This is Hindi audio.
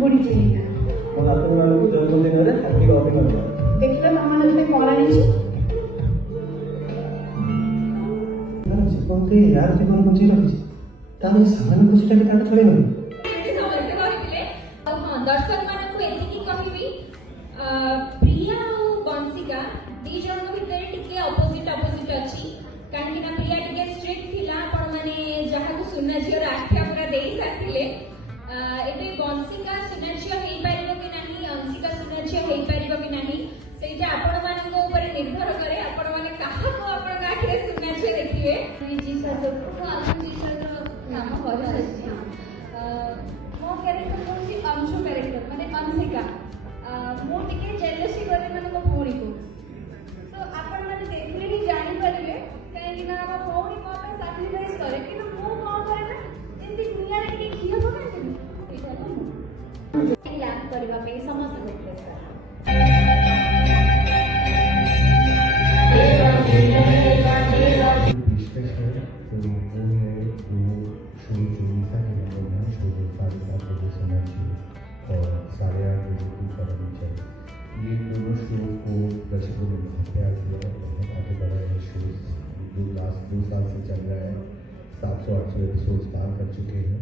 बुरी चली ना मग आपण म्हणालो की जन्मदिनाला हॅपी कॉपी म्हणतो देखलं आम्हाला ते कॉलनीची कोणते यार जीवन कोणची रहिଛି ତାମାନେ ସାମାନ୍ୟ ଖୁସିଟାକୁ ତାଠୁ ଛଡ଼େଇ ନେବୁ दर्शक मानक एतिकी कहबी प्रिया और बंसिका दी जन भितर टिके अपोजिट अपोजिट अछि काहे ना प्रिया टिके स्ट्रिक्ट थिला पण माने जहा को सुना झियो आख्या पूरा देई साथिले एबे बंसिका सुना झियो हेई पारिबो कि नाही अंशिका सुना झियो हेई पारिबो कि नाही सेटा आपण मानक ऊपर निर्भर करे आपण माने काहा को आपण आखिरे सुना झियो देखिबे जी सर को आपण जी सर काम कर सच्ची मो कैरेक्टर होची अंशु कैरेक्टर माने अंशिका मो टिके जेलसी करे माने मो भौणी को तो आपण माने देखले ही जानि परिबे काहे कि ना मो भौणी मो पे सैक्रिफाइस करे कि मो कोन करे ना एंती दुनिया रे टिके खियो पकाय कि एटा मो याद करबा पे समस्त देखते सर ये दोनों शो को दर्शकों ने बहुत प्यार दिया है, बहुत आगे बढ़ा है। शो लास्ट 2 साल से चल रहा है, 700-800 एपिसोड्स पार कर चुके हैं।